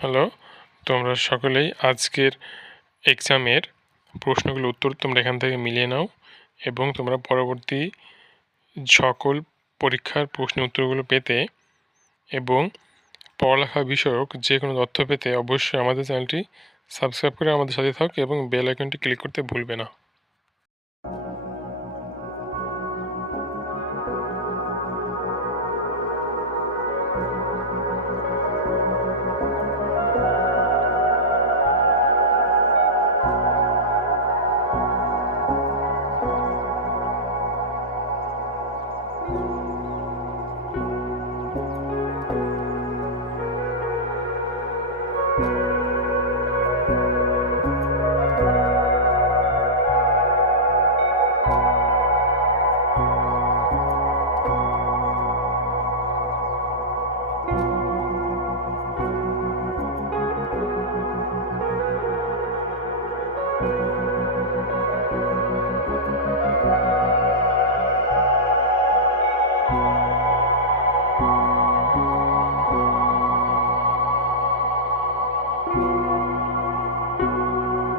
Hello, তোমরা সকলেই আজকের এক্সামের প্রশ্নগুলোর উত্তর তোমরা এখান থেকে মিলিয়ে নাও এবং তোমরা পরবর্তী সকল পরীক্ষার প্রশ্নের উত্তরগুলো পেতে এবং পড়ালেখা বিষয়ক যে কোনো তথ্য পেতে অবশ্যই আমাদের চ্যানেলটি সাবস্ক্রাইব করে আমাদের সাথে থাক এবং বেল আইকনটি ক্লিক করতে ভুলবে না।